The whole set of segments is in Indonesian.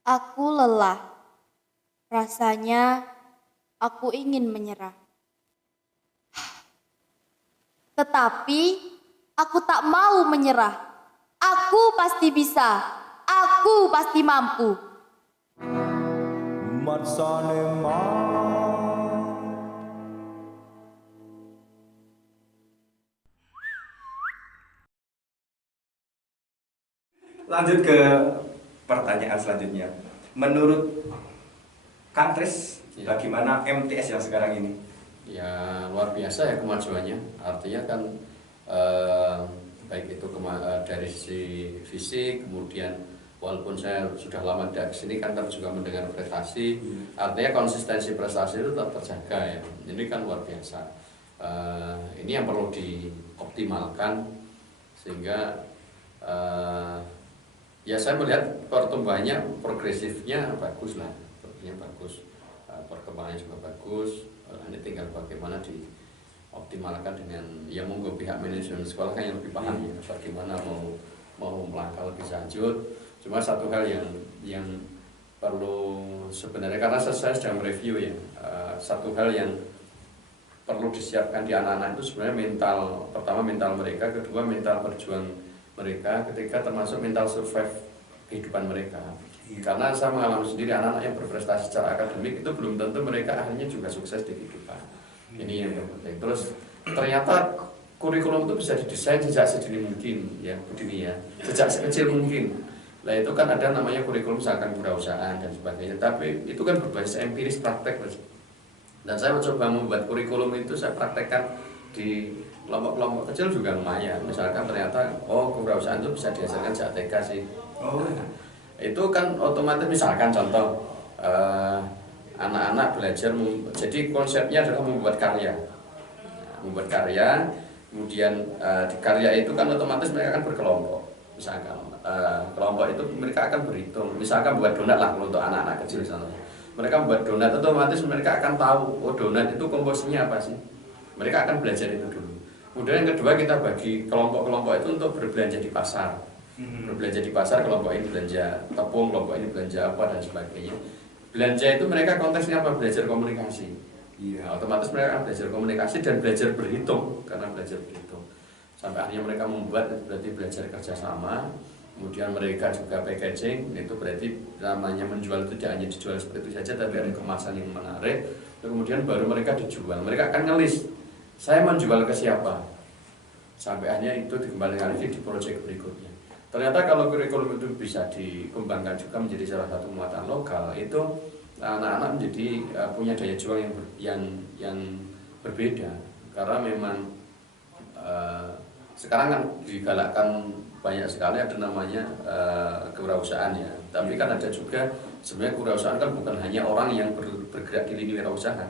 Aku lelah, rasanya aku ingin menyerah. Tetapi aku tak mau menyerah. Aku pasti bisa. Aku pasti mampu. Lanjut ke pertanyaan selanjutnya. Menurut Kang Tris, Ya. bagaimana MTS yang sekarang ini? Ya luar biasa ya kemajuannya. Artinya kan eh, baik itu dari sisi fisik, kemudian walaupun saya sudah lama tidak kesini kan juga mendengar prestasi. Artinya konsistensi prestasi itu tetap terjaga ya. Ini kan luar biasa. Ini yang perlu dioptimalkan sehingga ya saya melihat pertumbuhannya progresifnya bagus lah, bagus, perkembangannya juga bagus. Ini tinggal bagaimana dioptimalkan dengan yang monggo pihak manajemen sekolah kan yang lebih paham ya bagaimana mau melangkah lebih lanjut. Cuma satu hal yang perlu sebenarnya karena saya sedang mereview ya, satu hal yang perlu disiapkan di anak-anak itu sebenarnya mental, pertama mental mereka, kedua mental berjuang mereka, ketika termasuk mental survive kehidupan mereka. Karena saya mengalami sendiri anak-anak yang berprestasi secara akademik itu belum tentu mereka akhirnya juga sukses di kehidupan. Ini yang penting. Terus ternyata kurikulum itu bisa didesain sejak sedini mungkin ya, begini ya, sejak sekecil mungkin. Nah itu kan ada namanya kurikulum misalkan kewirausahaan dan sebagainya. Tapi itu kan berbasis empiris praktek. Dan saya mencoba membuat kurikulum itu saya praktekkan di kelompok-kelompok kecil juga lumayan. Misalkan ternyata kewirausahaan itu bisa diajarkan sejak TK sih. Itu kan otomatis misalkan contoh anak-anak belajar jadi konsepnya adalah membuat karya. Membuat karya, kemudian di karya itu kan otomatis mereka akan berkelompok. Misalkan kelompok itu mereka akan berhitung. Misalkan buat donat lah untuk anak-anak kecil misalnya. Mereka membuat donat otomatis mereka akan tahu donat itu komposisinya apa sih. Mereka akan belajar itu dulu. Kemudian yang kedua kita bagi kelompok-kelompok itu untuk berbelanja di pasar. Berbelanja di pasar, kelompok ini belanja tepung, kelompok ini belanja apa dan sebagainya. Belanja itu mereka konteksnya apa? Belajar komunikasi. Otomatis mereka akan belajar komunikasi dan belajar berhitung karena belajar berhitung. Sampai akhirnya mereka membuat berarti belajar kerjasama. Kemudian mereka juga packaging, itu berarti namanya menjual itu tidak hanya dijual seperti itu saja, tapi ada kemasan yang menarik. Kemudian baru mereka dijual. Mereka akan ngelis, saya menjual ke siapa. Sampai akhirnya itu dikembalikan lagi di proyek berikutnya. Ternyata kalau kurikulum itu bisa dikembangkan juga menjadi salah satu muatan lokal, itu anak-anak menjadi punya daya juang yang berbeda. Karena memang sekarang kan digalakkan banyak sekali ada namanya kewirausahaan ya. Tapi kan ada juga sebenarnya kewirausahaan kan bukan hanya orang yang bergerak di lini wirausaha.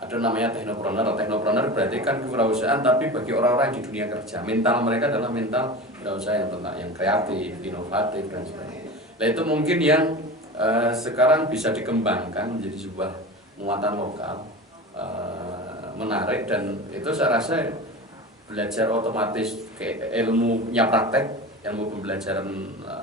Ada namanya teknopreneur. Teknopreneur berarti kan kewirausahaan tapi bagi orang-orang di dunia kerja. Mental mereka adalah mental wirausaha yang kreatif, inovatif dan sebagainya. Nah itu mungkin yang sekarang bisa dikembangkan menjadi sebuah muatan lokal menarik, dan itu saya rasa belajar otomatis kayak ilmunya praktek, ilmu pembelajaran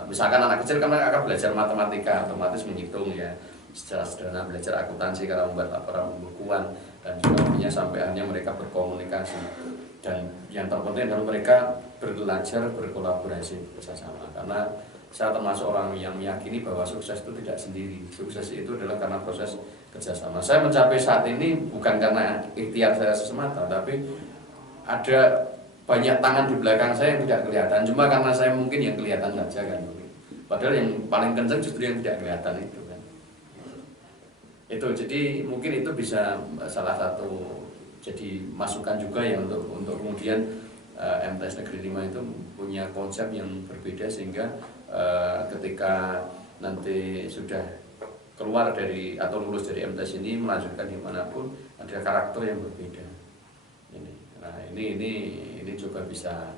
misalkan anak kecil kan mereka akan belajar matematika, otomatis menghitung ya secara sederhana, belajar akuntansi karena membuat laporan pembukuan dan sebagainya, sampai akhirnya mereka berkomunikasi. Dan yang terpenting adalah mereka belajar berkolaborasi bersama, karena saya termasuk orang yang meyakini bahwa sukses itu tidak sendiri. Sukses itu adalah karena proses kerjasama. Saya mencapai saat ini bukan karena ikhtiar saya semata, tapi ada banyak tangan di belakang saya yang tidak kelihatan. Cuma karena saya mungkin yang kelihatan saja kan. Padahal yang paling kencang justru yang tidak kelihatan itu kan. Itu jadi mungkin itu bisa salah satu jadi masukan juga ya untuk kemudian MTS Negeri 5 itu punya konsep yang berbeda, sehingga ketika nanti sudah keluar dari atau lulus dari MTS ini melanjutkan dimanapun ada karakter yang berbeda. Nah ini juga bisa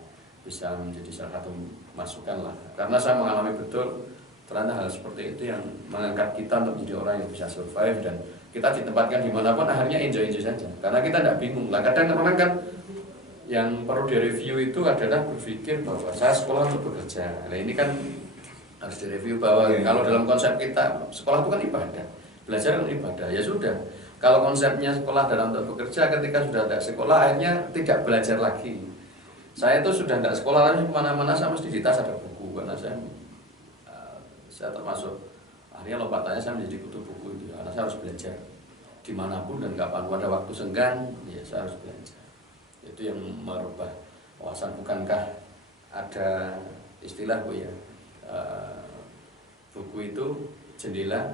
menjadi salah satu masukan lah, karena saya mengalami betul ternyata hal seperti itu yang mengangkat kita untuk menjadi orang yang bisa survive, dan kita ditempatkan dimanapun akhirnya enjoy saja karena kita tidak bingung lah. Kadang orang kan yang perlu direview itu adalah berpikir bahwa saya sekolah untuk bekerja. Nah ini kan Harus direview bahwa Iya. kalau dalam konsep kita sekolah itu kan ibadah, belajar kan ibadah. Ya sudah. Kalau konsepnya sekolah dalam untuk bekerja, ketika sudah tidak sekolah akhirnya tidak belajar lagi. Saya itu sudah tidak sekolah lagi kemana-mana, saya mesti di tas ada buku karena saya termasuk akhirnya lompatannya saya menjadi kutu buku itu karena saya harus belajar dimanapun dan kapanpun ada waktu senggang, ya saya harus belajar. Itu yang merubah wawasan. Bukankah ada istilah Bu ya, buku itu jendela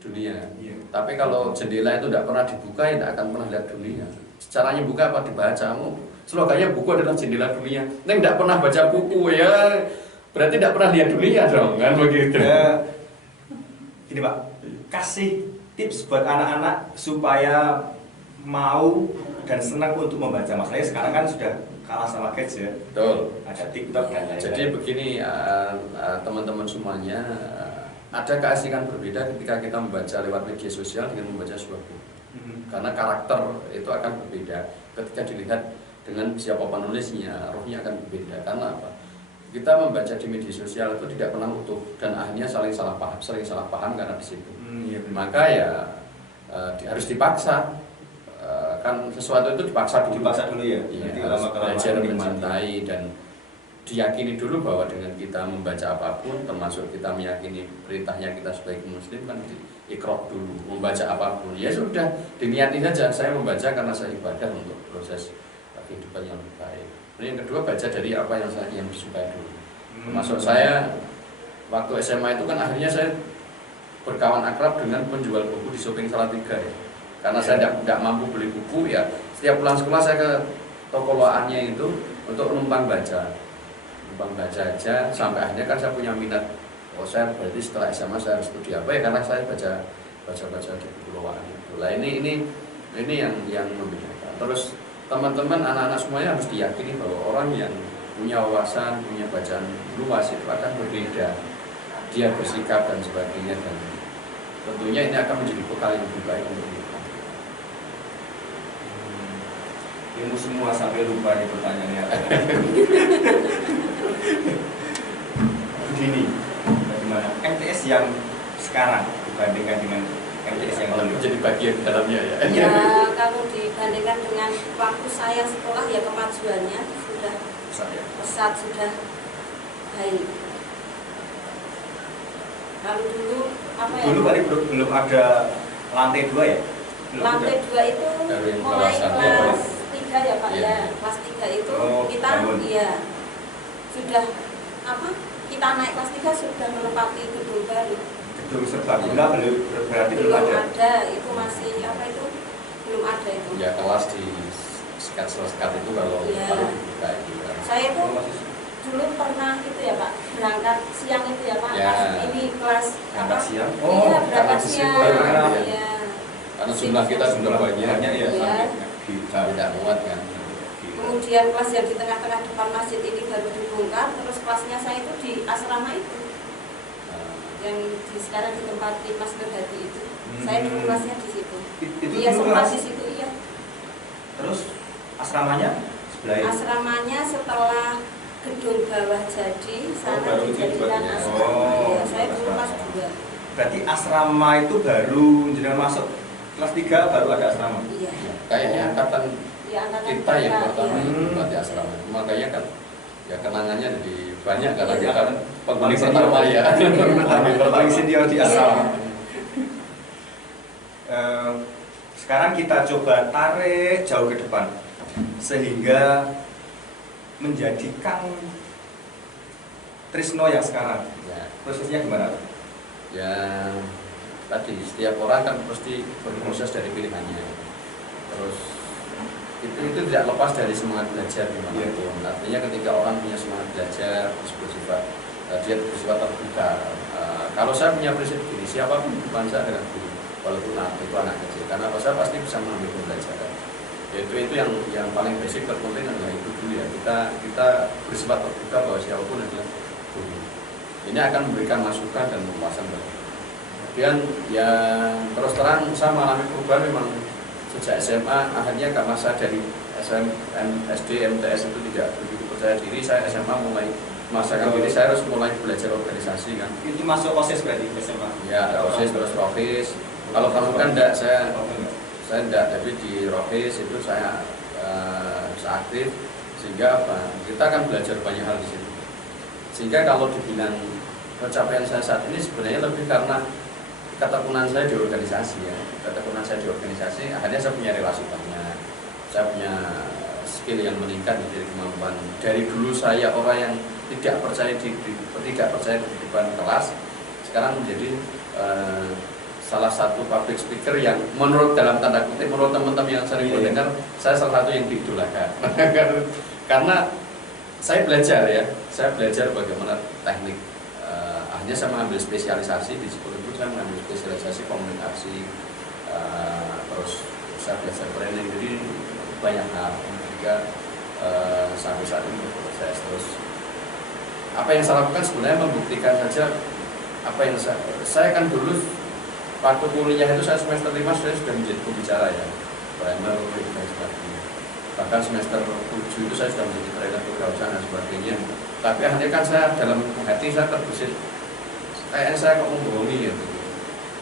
dunia. Iya. Tapi kalau jendela itu tidak pernah dibuka, ya tidak akan pernah lihat dunia. Caranya buka apa? Dibaca. Slogannya buku adalah jendela dunia. Neng tidak pernah baca buku ya, berarti tidak pernah lihat dunia dong, kan begitu. Gini Pak, kasih tips buat anak-anak supaya mau dan senang untuk membaca. Masalahnya sekarang kan sudah kalah sama gadget, Betul. ada TikTok dan lain-lain. Jadi begini teman-teman semuanya, ada keasikan berbeda ketika kita membaca lewat media sosial dengan membaca sebuah buku. Karena karakter itu akan berbeda ketika dilihat dengan siapa penulisnya, rohnya akan berbeda. Karena apa? Kita membaca di media sosial itu tidak pernah utuh dan akhirnya saling salah paham karena di situ. Iya, benar. Maka ya harus dipaksa. Kan sesuatu itu dipaksa dulu. Dipaksa dulu ya. Iya, Nanti harus lama-kelamaan belajar menikmati. mencintai dan diyakini dulu bahwa dengan kita membaca apapun, termasuk kita meyakini perintahnya kita sebagai muslim kan iqra dulu, membaca apapun. Ya sudah, diniati saja saya membaca karena saya ibadah untuk proses kehidupan yang lebih baik. Nah, yang kedua baca dari apa yang disukai dulu. Termasuk saya waktu SMA itu kan akhirnya saya berkawan akrab dengan penjual buku di shopping Salatiga ya. Karena saya tidak mampu beli buku ya, setiap pulang sekolah saya ke toko loaannya itu untuk numpang baca aja sampai akhirnya kan saya punya minat. Oh saya berarti setelah SMA saya harus studi apa ya, karena saya baca di buku loaan itu. Lah ini yang membedakan. Terus teman-teman anak-anak semuanya harus diyakini bahwa orang yang punya wawasan, punya bacaan luas itu akan berbeda. Dia bersikap dan sebagainya, dan tentunya ini akan menjadi bekal yang lebih baik untuk kita. Ilmu semua sampai lupa nih pertanyaannya. Begini, bagaimana MTS yang sekarang dibandingkan dengan MTS yang dulu? Menjadi bagian di dalamnya ya. Ya, kalau dibandingkan dengan waktu saya sekolah ya kemajuannya sudah pesat, sudah baik. Kalau dulu apa ya? Dulu kali belum ada lantai 2 ya? Belum Lantai ada. 2 itu Dari mulai kelas satu kelas 3 ya Pak Iya. ya. Kelas 3 itu Oh, kita bangun. ya sudah apa? Kita naik kelas 3 sudah menempati gedung baru. Gedung serbaguna belum berarti belum Belum ada. ada, itu masih apa itu? Belum ada itu. Ya kelas di sekat itu kalau Iya. baru dibuka itu kan. Saya itu Oh, masih dulu pernah itu ya Pak, berangkat siang itu ya Pak. Ya. Ini kelas berangkat siang. Iya, karena berangkat di siang. situ ya. Iya. Karena jumlah kita sudah banyak banyak ya. Iya. tidak muat kan. Kemudian kelas yang di tengah-tengah depan masjid ini baru dibongkar, terus kelasnya saya itu di asrama itu, yang sekarang ditempati Mas Nur Hadi itu. Saya dulu kelasnya di situ. Itu Iya, dulu sempat kelas. di situ iya. Terus asramanya sebelah ini. Asramanya setelah gedung bawah jadi, sana baru dijadikan dibuat, ya. asrama. Oh, Iya, saya dulu kelas asrama. 2. Berarti asrama itu baru jenengan masuk kelas 3 baru ada asrama. Iya. Kayaknya angkatan Ya, angkatan kita yang kakak, pertama iya. itu di asrama. Makanya kan ya kenangannya jadi banyak karena Iya. kita penghuni Paling pertama ya. Paling senior di Iya. asrama. Sekarang kita coba tarik jauh ke depan sehingga menjadikan Trisno yang sekarang. Ya. Prosesnya gimana? Ya tadi setiap orang kan pasti berproses dari pilihannya. Terus itu tidak lepas dari semangat belajar dimanapun. Artinya ketika orang punya semangat belajar bersifat dia bersifat terbuka. Kalau saya punya prinsip gini, siapapun di depan saya adalah guru, walaupun anak kecil. Karena apa, saya pasti bisa mengambil pembelajaran. Itu yang paling basic terpenting adalah itu dulu ya. Kita bersifat terbuka bahwa siapapun adalah guru. Ini akan memberikan masukan dan wawasan baru. Kemudian yang terus terang saya mengalami perubahan memang sejak SMA. Akhirnya karena saya dari SD, MTS itu tidak begitu percaya diri, saya SMA mulai memaksakan diri, saya harus mulai belajar organisasi kan. Itu masuk OSIS berarti SMA? Ya, ada OSIS terus Rohis. Kalau kamu kan enggak, saya enggak, tapi di Rohis itu saya aktif, sehingga apa? Kita akan belajar banyak hal di situ. Sehingga kalau dibilang pencapaian saya saat ini sebenarnya lebih karena ketekunan saya di organisasi ya. Ketekunan saya di organisasi, akhirnya saya punya relasi banyak, saya punya skill yang meningkat dari kemampuan. Dari dulu saya orang yang tidak percaya di depan kelas, sekarang menjadi salah satu public speaker yang menurut dalam tanda kutip, menurut teman-teman yang sering mendengar, saya salah satu yang diidolakan. Karena saya belajar ya, saya belajar bagaimana teknik. Akhirnya saya mengambil spesialisasi di sekolah itu, saya mengambil spesialisasi komunikasi, terus saya belajar training, jadi banyak hal. Jika sampai saat ini berproses terus. Apa yang saya lakukan sebenarnya membuktikan saja apa yang saya kan dulu waktu kuliah itu saya semester 5 saya sudah menjadi pembicara ya, primer dan sebagainya. Bahkan semester 7 itu saya sudah menjadi trainer kewirausahaan dan sebagainya. Tapi akhirnya kan saya dalam hati saya terbesit, kayaknya saya kok membohongi ya.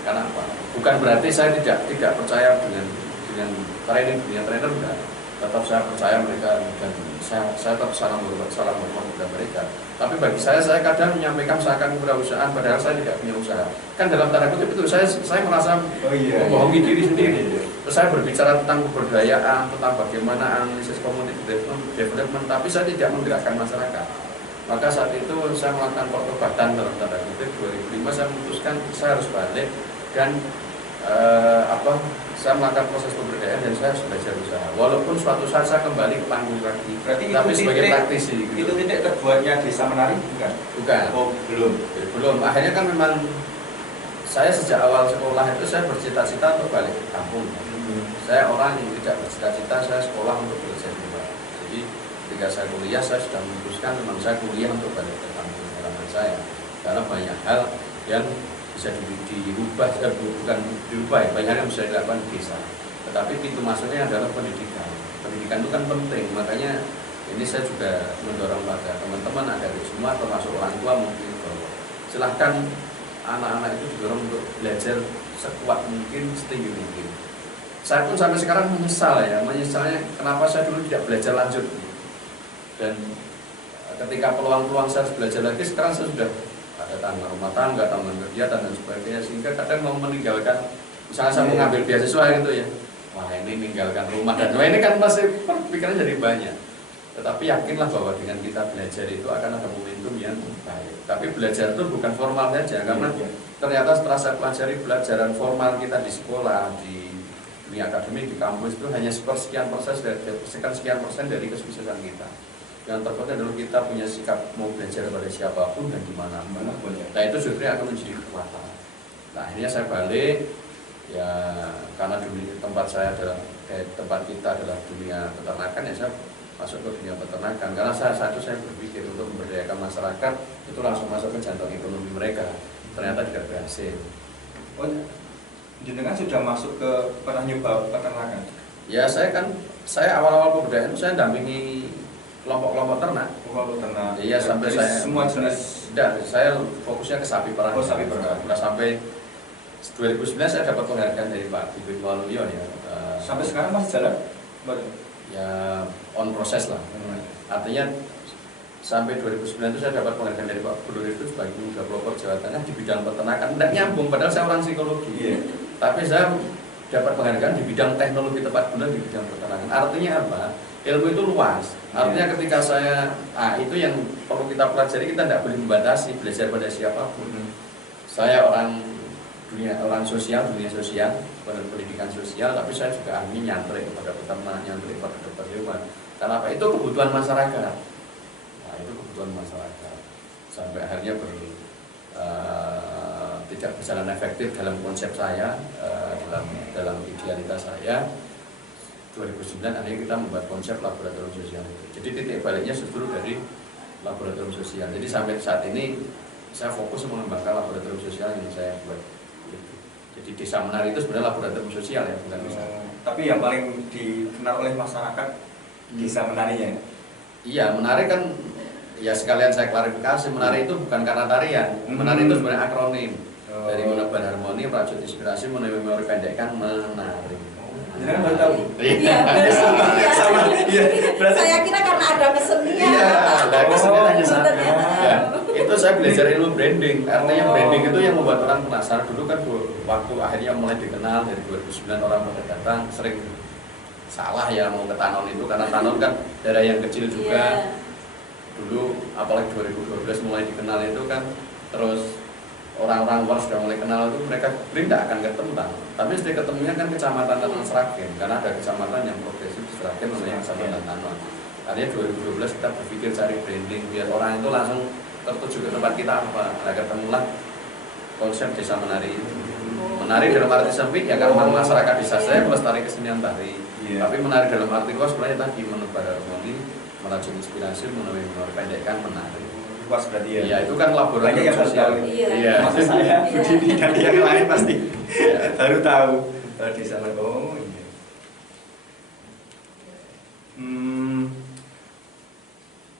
Karena apa? Bukan berarti saya tidak percaya dengan training dunia trainer, enggak. Tetap saya percaya mereka dan saya tetap salam hormat kepada mereka. Tapi bagi saya kadang menyampaikan seakan kewirausahaan padahal saya tidak punya usaha. Kan dalam tanda kutip itu saya merasa membohongi diri sendiri. Terus saya berbicara tentang kebudayaan, tentang bagaimana analisis community development, tapi saya tidak menggerakkan masyarakat. Maka saat itu saya melakukan pertobatan dalam tanda kutip 2005 saya memutuskan saya harus balik dan saya melakukan proses pemberdayaan dan saya harus belajar usaha. Walaupun suatu saat saya kembali ke panggung lagi, tapi sebagai praktisi. Gitu. Itu titik terbuatnya Desa Menari bukan? Bukan. Oh belum. Belum. Akhirnya kan memang saya sejak awal sekolah itu saya bercita-cita untuk balik ke kampung. Saya orang yang tidak bercita-cita, saya sekolah untuk belajar di luar. Jadi ketika saya kuliah saya sudah memutuskan memang saya kuliah untuk balik ke kampung halaman saya. Karena banyak hal yang bisa dirubah, bukan dirubah ya, banyak yang bisa dilakukan di desa. Tetapi pintu masuknya adalah pendidikan. Pendidikan itu kan penting, makanya ini saya juga mendorong pada teman-teman agar semua termasuk orang tua mungkin bahwa silahkan anak-anak itu didorong untuk belajar sekuat mungkin, setinggi mungkin. Saya pun sampai sekarang menyesalnya kenapa saya dulu tidak belajar lanjut. Dan ketika peluang-peluang saya harus belajar lagi, sekarang saya sudah ada tanggungan rumah tangga, tanggungan kegiatan dan sebagainya, sehingga kadang mau meninggalkan, misalnya saya mengambil beasiswa gitu ya, wah ini meninggalkan rumah dan ini kan masih pikiran jadi banyak. Tetapi yakinlah bahwa dengan kita belajar itu akan ada momentum yang baik. Tapi belajar itu bukan formal saja, karena ternyata setelah saya pelajari pelajaran formal kita di sekolah, di dunia akademik, di kampus itu hanya sekian persen dari kesuksesan kita. Yang terpenting adalah kita punya sikap mau belajar pada siapapun dan dimanapun. Nah itu justru akan menjadi kekuatan. Nah akhirnya saya balik ya karena dunia tempat kita adalah dunia peternakan, ya saya masuk ke dunia peternakan. Karena saya berpikir untuk memberdayakan masyarakat itu langsung masuk ke jantung ekonomi mereka. Ternyata tidak berhasil. Oh, jenengan sudah masuk ke pernah nyoba peternakan? Ya saya awal-awal pemberdayaan saya dampingi kelompok-kelompok ternak. Iya sampai saya semua jenis. Tidak, saya fokusnya ke sapi perah. Oh, sapi perah. Nah, sampai 2009 saya dapat penghargaan dari Pak Bibit Waluyo ya. Sampai sekarang masih jalan? Ya on proses lah. Artinya sampai 2009 itu saya dapat penghargaan dari Pak Gubernur itu sebagai muda pelopor Jawa Tengah di bidang peternakan. Tidak nyambung padahal saya orang psikologi. Yeah. Tapi saya dapat penghargaan di bidang teknologi tepat guna di bidang peternakan. Artinya apa? Ilmu itu luas. Artinya ketika saya, itu yang perlu kita pelajari, kita tidak boleh membatasi belajar pada siapapun. Saya orang sosial, dunia sosial, pendidikan sosial, tapi saya juga ahli nyantri kepada peternak, nyantri kepada dokter hewan. Karena apa? Itu kebutuhan masyarakat. Nah, itu kebutuhan masyarakat. Sampai akhirnya tidak berjalan efektif dalam konsep saya, dalam idealitas saya. 2009 akhirnya kita membuat konsep laboratorium sosial. Jadi titik baliknya justru dari laboratorium sosial. Jadi sampai saat ini saya fokus mengembangkan laboratorium sosial yang saya buat. Jadi Desa Menari itu sebenarnya laboratorium sosial ya, bukan desa. Tapi yang paling dikenal oleh masyarakat Desa Menari ya? Iya, Menari kan ya sekalian saya klarifikasi, menari itu bukan karena tarian, menari itu sebenarnya akronim dari menebar harmoni, merajut inspirasi, menemui memori pendekkan, menari. Jangan baru tahu. Iya, benar. Sama, iya. Berarti Saya kira karena ada kesenian. Iya, ada kesenian hanya satu. ternyata. Ya, itu saya belajar ilmu branding. Artinya branding itu yang membuat orang penasaran. Dulu kan waktu akhirnya mulai dikenal dari 2009 orang pada datang sering salah ya mau ke Tanon itu karena Tanon kan daerah yang kecil juga. Iya. Dulu apalagi 2012 mulai dikenal itu kan terus orang-orang luar sudah mulai kenal itu mereka tidak akan ketemu tapi setelah ketemunya kan kecamatan Tanon Sragen karena ada kecamatan yang progresif di Sragen namanya kecamatan Tanon. Akhirnya 2012 kita berpikir cari branding biar orang itu langsung tertuju ke tempat kita apa. Nah, ketemulah konsep desa menari itu. Menari dalam arti sempit ya karena masyarakat desa saya melestari kesenian tari. Iya. Tapi menari dalam arti luas sebenarnya tadi menebar harmoni, merajut inspirasi, menemui memori pendekkan, menari. luas berarti ya. Iya, itu kan Banyak laboratorium yang baru sosial. tahu. Iya. Maksud saya begini dan yang lain pasti Iya. baru tahu. Kalau di sana oh iya.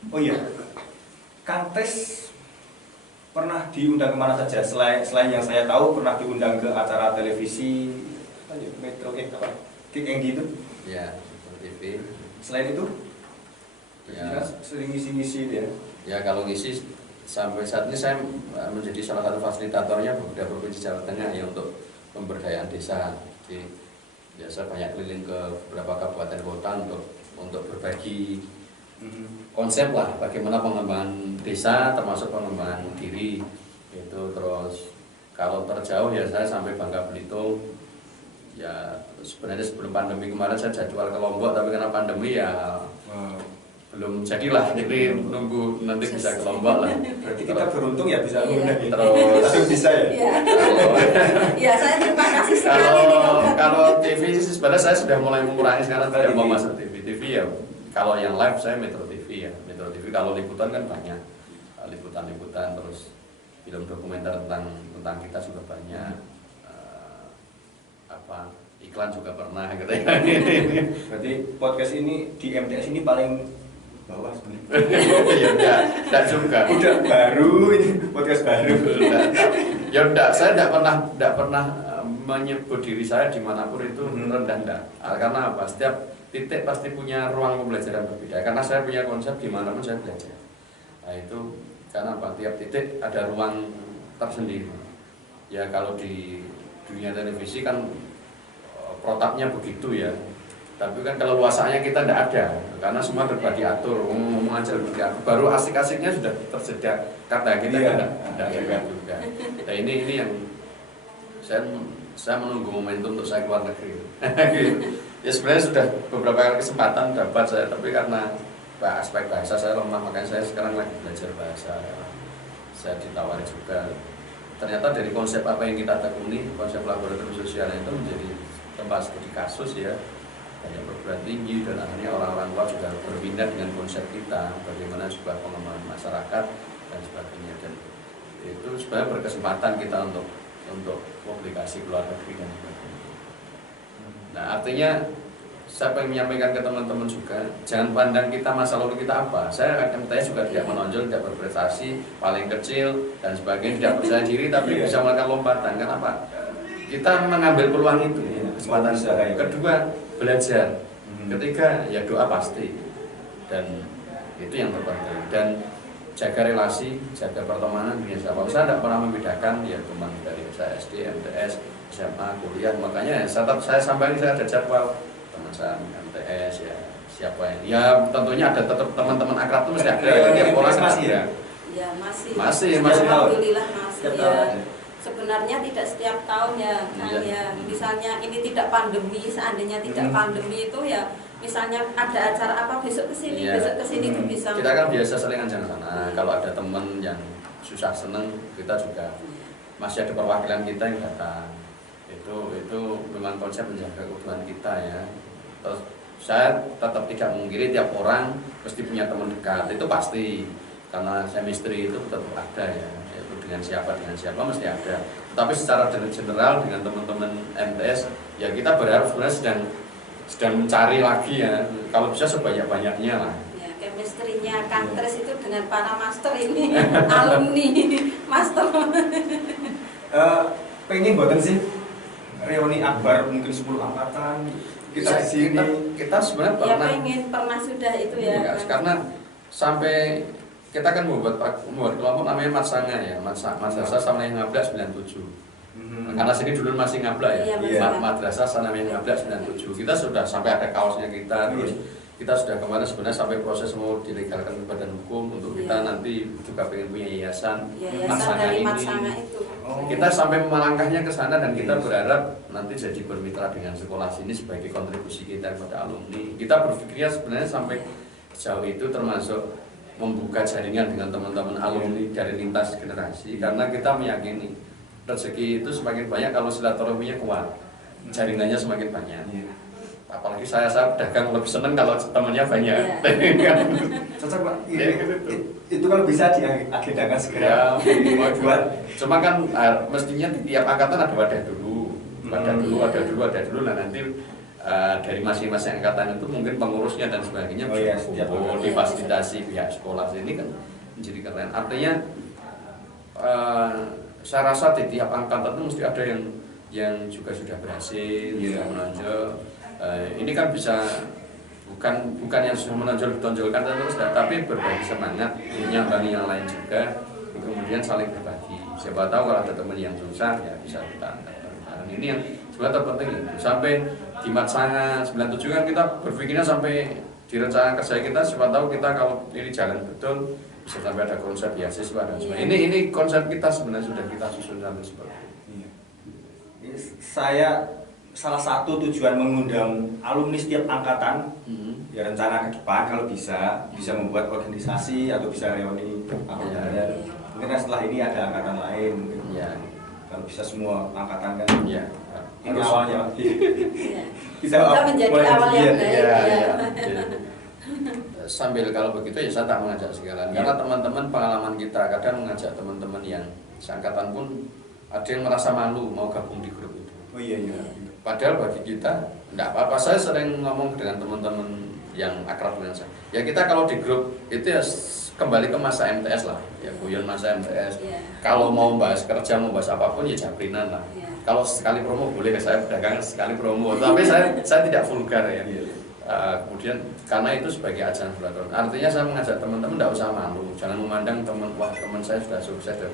Oh iya, Kang Tes pernah diundang kemana saja? Selain yang saya tahu pernah diundang ke acara televisi Metro apa? Kick yang gitu. Ya, TV. Selain itu, Ya. sering ngisi-ngisi ya. Ya kalau ngisi sampai saat ini saya menjadi salah satu fasilitatornya beberapa provinsi Jawa Tengah ya untuk pemberdayaan desa. Jadi biasa banyak keliling ke beberapa kabupaten kota untuk berbagi konsep lah bagaimana pengembangan desa termasuk pengembangan diri itu. Terus kalau terjauh ya saya sampai Bangka Belitung ya. Sebenarnya sebelum pandemi kemarin saya jadwal ke Lombok tapi karena pandemi ya belum jadilah, jadi nunggu nanti bisa ke Lombok lah. Berarti kita beruntung ya bisa Iya. mengundang ini. Terus Langsung bisa ya. Iya. kalau Ya, saya terima kasih sekali nih. kalau TV sih sebenarnya saya sudah mulai mengurangi sekarang tidak mau masuk TV ya. Kalau yang live saya Metro TV ya. Metro TV kalau liputan kan banyak liputan terus film dokumenter tentang kita juga banyak. Iklan juga pernah gitu ya. Berarti podcast ini di MTS ini paling bawah sebenarnya. Ya enggak juga. Udah baru ini podcast baru. Ya enggak, saya enggak pernah menyebut diri saya dimanapun itu rendah enggak. Karena apa? Setiap titik pasti punya ruang pembelajaran berbeda. Karena saya punya konsep dimanapun saya belajar. Nah itu karena apa? Tiap titik ada ruang tersendiri. Ya kalau di dunia televisi kan protapnya begitu ya. Tapi kan kalau luasannya kita tidak ada, karena semua serba diatur, ngomong aja diatur. Baru asik-asiknya sudah tersedia kata kita Iya. tidak ada juga. Nah ini yang saya menunggu momentum untuk saya keluar negeri. Ya sebenarnya sudah beberapa kali kesempatan dapat saya, tapi karena aspek bahasa saya lemah, makanya saya sekarang lagi belajar bahasa. Saya ditawari juga. Ternyata dari konsep apa yang kita tekuni, konsep laboratorium sosial itu menjadi tempat studi kasus ya. Banyak perguruan tinggi dan akhirnya orang-orang luar juga berpindah dengan konsep kita bagaimana sebuah pengembangan masyarakat dan sebagainya. Dan itu sebenarnya berkesempatan kita untuk publikasi keluar negeri dan sebagainya. Nah artinya saya ingin menyampaikan ke teman-teman juga, jangan pandang kita masa lalu kita apa. Saya MTS juga tidak menonjol, tidak berprestasi, paling kecil dan sebagainya, tidak percaya diri tapi bisa melakukan lompatan. Kenapa? Kita mengambil peluang itu, kesempatan saya. Kedua, belajar. Ketiga, ya doa pasti. Dan itu yang terpenting. Dan jaga relasi, jaga pertemanan dengan siapa. Saya tidak pernah membedakan ya teman dari saya SD, MTS, SMA, kuliah. Makanya saya sampaikan saya ada jadwal teman saya MTS ya siapa yang ya tentunya ada tetap teman-teman akrab itu mesti ada. Tiap orang masih ya. Ya, Masih. Alhamdulillah masih Setiap ya. tahun. Sebenarnya tidak setiap tahun ya, Iya. ya. Misalnya ini tidak pandemi, seandainya tidak pandemi itu ya, misalnya ada acara apa besok kesini, Iya. besok kesini itu bisa. Kita kan biasa sering ajang sana. Kalau ada teman yang susah seneng, kita juga masih ada perwakilan kita yang datang. Itu memang konsep menjaga keutuhan kita ya. Terus saya tetap tidak memungkiri tiap orang pasti punya teman dekat, itu pasti. Karena chemistry itu tetap ada ya. Dengan siapa mesti ada. Tapi secara general dengan teman-teman MTS ya kita berharap sebenarnya sedang mencari lagi ya. Kalau bisa sebanyak-banyaknya lah. Ya, chemistry-nya Kantres itu dengan para master ini, alumni master. Pengen buatan sih reuni akbar mungkin 10 angkatan kita di sini. Kita sebenarnya Ya pernah sudah itu ya. Enggak, karena sampai kita kan membuat kelompok namanya Matsanga ya, Madrasah Sanawiyah Ngablak 97. Karena sini dulu masih Ngablak ya, Iya, Madrasah Sanawiyah Ngablak 97. Kita sudah sampai ada kaosnya kita, terus kita sudah kemarin sebenarnya sampai proses mau dilegalkan ke badan hukum untuk kita nanti juga pengen punya yayasan dari Matsanga itu. Kita sampai melangkahnya ke sana dan kita berharap nanti jadi bermitra dengan sekolah sini sebagai kontribusi kita kepada alumni. Kita berpikirnya sebenarnya sampai jauh itu termasuk membuka jaringan dengan teman-teman alumni dari lintas generasi karena kita meyakini rezeki itu semakin banyak kalau silaturahminya kuat, jaringannya semakin banyak. Apalagi saya dagang lebih seneng kalau temannya banyak. Cocok Pak. Itu kalau bisa diagendakan segera buat. Cuma kan mestinya di tiap angkatan ada wadah dulu. Ada dulu. Nah nanti dari masing-masing angkatan itu mungkin pengurusnya dan sebagainya difasilitasi pihak sekolah sini kan menjadi keren. Artinya saya rasa di tiap angkatan itu mesti ada yang juga sudah berhasil, sudah menonjol. Ini kan bisa bukan yang sudah menonjol ditonjolkan terus, tapi berbagi semangat, menyambangi yang lain juga, kemudian saling berbagi. Siapa tahu kalau ada teman yang susah ya bisa kita angkat bareng. Ini yang sebenarnya terpenting itu. Sampai di Matsanga 97 kan kita berpikirnya sampai di rencana kerja kita, siapa tahu kita kalau ini jalan betul bisa sampai ada konsep beasiswa dan sebagainya. Ini konsep kita sebenarnya sudah kita susun sampai seperti ini. Saya salah satu tujuan mengundang alumni setiap angkatan ya rencana ke depan kalau bisa membuat organisasi atau bisa reuni angkatan. Mungkin setelah ini ada angkatan lain mungkin. Kalau bisa semua angkatan kan ini awalnya bisa kita menjadi awal yang baik. Sambil kalau begitu ya saya tak mengajak segala karena teman-teman pengalaman kita kadang mengajak teman-teman yang seangkatan pun ada yang merasa malu mau gabung di grup itu. Padahal bagi kita enggak apa-apa. Saya sering ngomong dengan teman-teman yang akrab dengan saya. Ya kita kalau di grup itu ya kembali ke masa MTS lah, ya guyon masa MTS. Kalau mau bahas kerja, mau bahas apapun ya jabrinan lah. Kalau sekali promo boleh, saya pedagang sekali promo. Tapi saya tidak vulgar ya. Kemudian karena itu sebagai ajaran silaturahmi. Artinya saya mengajak teman-teman tidak usah malu, jangan memandang teman saya sudah sukses dan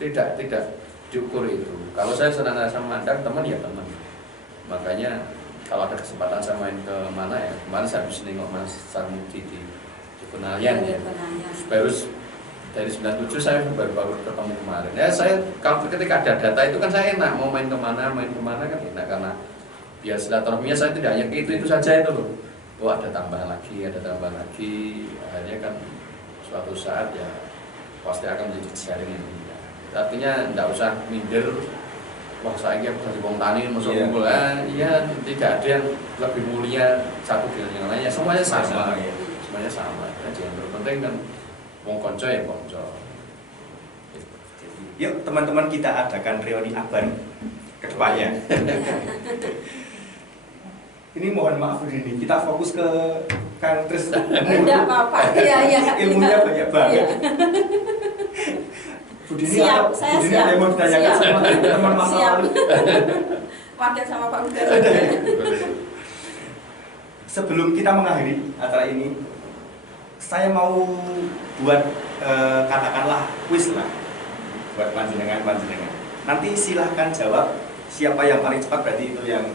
tidak diukur itu. Kalau saya senantiasa memandang teman ya teman. Makanya kalau ada kesempatan saya main ke mana ya, kemarin saya habis nengok Mas Sarmudi di Penalian ya. Baru dari 97 saya baru ketemu kemarin. Ya saya kalau ketika ada data itu kan saya enak mau main kemana kan enak karena biar silaturahminya saya tidak hanya itu saja itu loh. Oh ada tambahan lagi. Akhirnya kan suatu saat ya pasti akan menjadi jaringan. Artinya tidak usah minder. Wah saya ini harus dibongkani, masuk kumpul. Iya tidak ada yang lebih mulia satu dengan yang lainnya. Semuanya sama. Semuanya sama. Jadi yang terpenting kan mau konco ya konco. Yuk teman-teman kita adakan reuni akbar ke depannya. Ini mohon maaf ini kita fokus ke Kang Tris. Tidak apa-apa. Iya. Ilmunya banyak banget. Budini saya Budini siap. ada yang mau ditanyakan sama teman masa lalu. Wakil sama Pak Uda. Sebelum kita mengakhiri acara ini, saya mau buat katakanlah kuis lah buat panjenengan. Nanti silahkan jawab siapa yang paling cepat, berarti itu yang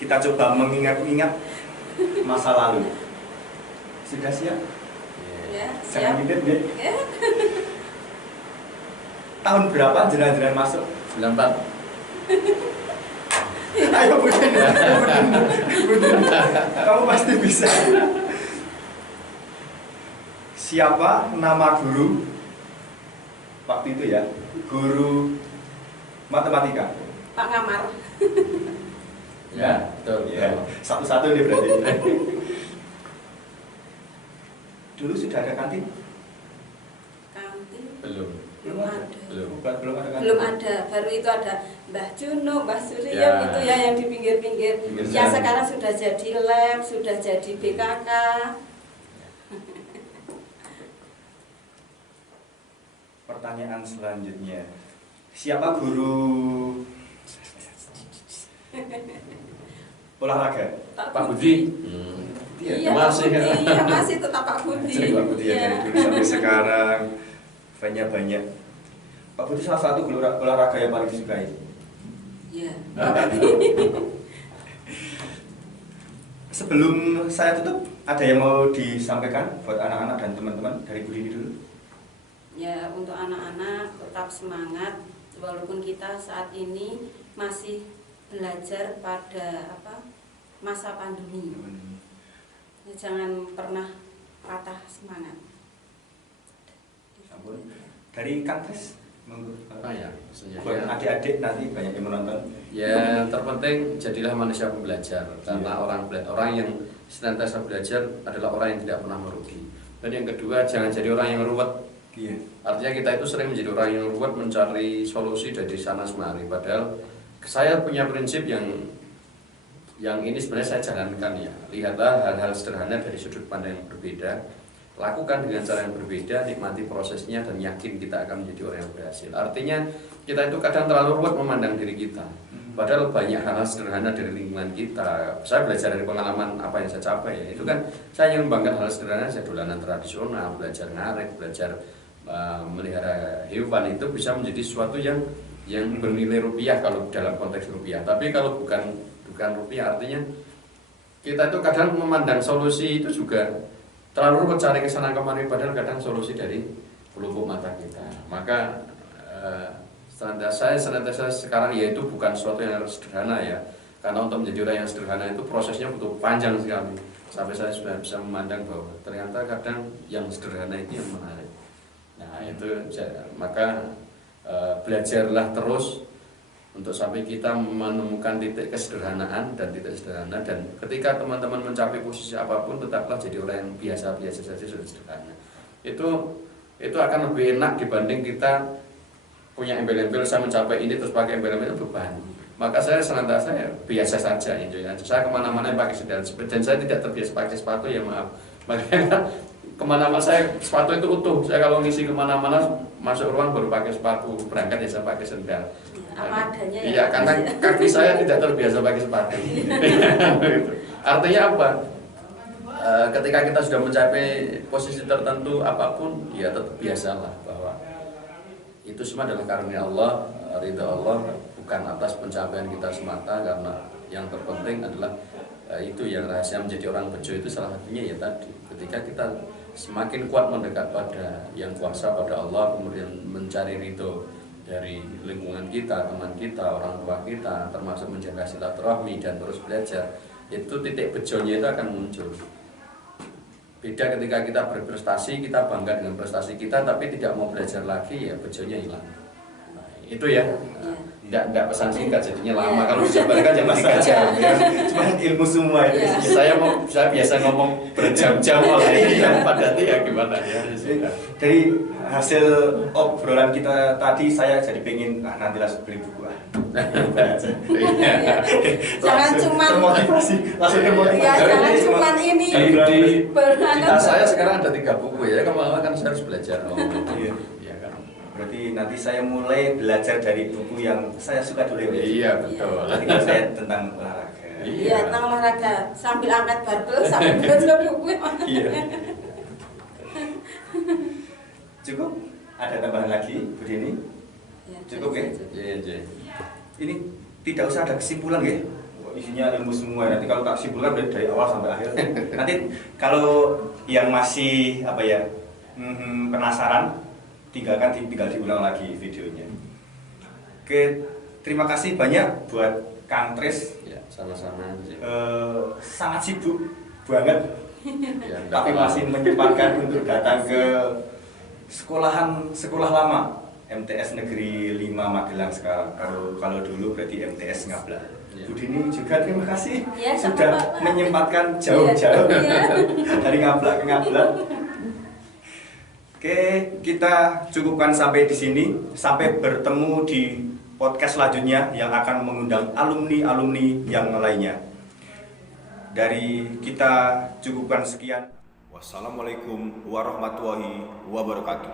kita coba mengingat-ingat masa lalu. Sudah siap? Ya, Jangan siap. ngintip deh. Tahun berapa jenengan masuk? 94. Ayo Budin. Kamu pasti bisa. Siapa nama guru waktu itu ya? Guru matematika. Pak Ngamar. Ya, betul. Ya, satu-satu nih berarti. Dulu sudah ada kantin? Kantin Belum. belum ada. Belum Belum ada kantin. Belum ada, baru itu ada Mbah Juno, Mbah Suryo Ya. gitu ya yang di pinggir-pinggir. Pinggir Yang jalan. sekarang sudah jadi lab, sudah jadi BKK. pertanyaan selanjutnya. Siapa guru olahraga? Pak Budi. Iya, Masih. Pak Budi. Iya, masih tetap Pak Budi. Pak Budi ya, Iya. dari dulu sampai sekarang banyak. Pak Budi salah satu guru olahraga yang paling disukai. Iya. Sebelum saya tutup, ada yang mau disampaikan buat anak-anak dan teman-teman dari Bu Dini dulu? Ya, untuk anak-anak tetap semangat walaupun kita saat ini masih belajar pada masa pandemi. Ya, jangan pernah patah semangat. Ampun. Dari Kang Kris, Ya, buat adik-adik nanti banyak yang menonton. ya terpenting jadilah manusia pembelajar, karena orang yang senantiasa belajar adalah orang yang tidak pernah merugi. Dan yang kedua, jangan jadi orang yang ruwet. Iya. Artinya kita itu sering menjadi orang yang ruwet mencari solusi dari sana semari. Padahal saya punya prinsip yang ini sebenarnya saya jalankan ya. Lihatlah hal-hal sederhana dari sudut pandang yang berbeda. Lakukan dengan cara yang berbeda, nikmati prosesnya dan yakin kita akan menjadi orang yang berhasil. Artinya kita itu kadang terlalu ruwet memandang diri kita. Padahal banyak hal-hal sederhana dari lingkungan kita. Saya belajar dari pengalaman apa yang saya capai ya. Itu kan saya yang membanggakan hal sederhana, saya dolanan tradisional, belajar ngaret, belajar melihara hewan, itu bisa menjadi sesuatu yang bernilai rupiah kalau dalam konteks rupiah. Tapi kalau bukan rupiah, artinya kita itu kadang memandang solusi itu juga terlalu ruwet cari kesana kemari, padahal kadang solusi dari pelupuk mata kita. Maka saya senantiasa sekarang yaitu bukan sesuatu yang harus sederhana ya, karena untuk menjadi orang yang sederhana itu prosesnya butuh panjang sekali. Sampai saya sudah bisa memandang bahwa ternyata kadang yang sederhana itu yang menarik. Nah itu maka belajarlah terus untuk sampai kita menemukan titik kesederhanaan dan titik sederhana, dan ketika teman-teman mencapai posisi apapun tetaplah jadi orang yang biasa-biasa saja sudah sederhana. Itu akan lebih enak dibanding kita punya embel-embel saya mencapai ini terus pakai embel-embel itu beban. Maka saya senantiasa biasa saja, enjoy aja. Saya kemana-mana pakai sendal dan saya tidak terbiasa pakai sepatu ya maaf. Makanya kemana-mana saya sepatu itu utuh. Saya kalau ngisi kemana-mana masuk ruang baru pakai sepatu, berangkat ya saya pakai sendal. Apa adanya ya. Iya, karena kaki saya tidak terbiasa pakai sepatu. Artinya apa? Ketika kita sudah mencapai posisi tertentu apapun, ya tetap biasalah bahwa itu semua adalah karunia Allah, ridha Allah, bukan atas pencapaian kita semata. Karena yang terpenting adalah itu yang rahasia menjadi orang bejo itu salah satunya ya tadi. Ketika kita semakin kuat mendekat pada yang kuasa, pada Allah, kemudian mencari ridho dari lingkungan kita, teman kita, orang tua kita, termasuk menjaga silaturahmi dan terus belajar, itu titik bejonya itu akan muncul. Beda ketika kita berprestasi, kita bangga dengan prestasi kita, tapi tidak mau belajar lagi, ya bejonya hilang. Nah, itu ya, tidak pesan singkat, jadinya lama. Kalau dijabarkan jangan 3 jam ya. Cuma ilmu semua itu. Saya biasa ngomong berjam-jam, ini yang padatnya ya gimana ya. Dari hasil obrolan kita tadi, saya jadi pengen nanti langsung beli buku. Jangan cuma termotivasi, langsung termotivasi. ya, jangan cuma ini Kita saya sekarang ada 3 buku ya, kemarin kan saya harus belajar. Iya kan. Berarti nanti saya mulai belajar dari buku yang saya suka dulu. Iya betul. Ketika saya tentang olahraga. Iya, tentang olahraga sambil angkat barbel sambil baca buku. Iya. Cukup? Ada tambahan lagi, Bu Dini? Cukup ya? Iya. Ini tidak usah ada kesimpulan ya? Isinya ilmu semua. Nanti kalau tak simpulkan dari awal sampai akhir. Nanti kalau yang masih penasaran, tinggal diulang lagi videonya. Oke, terima kasih banyak buat Kang Tris. Ya, sama-sama. Sangat sibuk banget, Ya, tapi masih menyempatkan untuk datang ke sekolah lama MTS Negeri 5 Magelang sekarang. Kalau dulu berarti MTS Ngablak. Ya. Bu Dini juga terima kasih Ya, sudah sama-sama. menyempatkan jauh-jauh Ya. dari Ngablak ke Ngablak. Oke, kita cukupkan sampai di sini. Sampai bertemu di podcast selanjutnya yang akan mengundang alumni-alumni yang lainnya. Dari kita cukupkan sekian. Wassalamualaikum warahmatullahi wabarakatuh.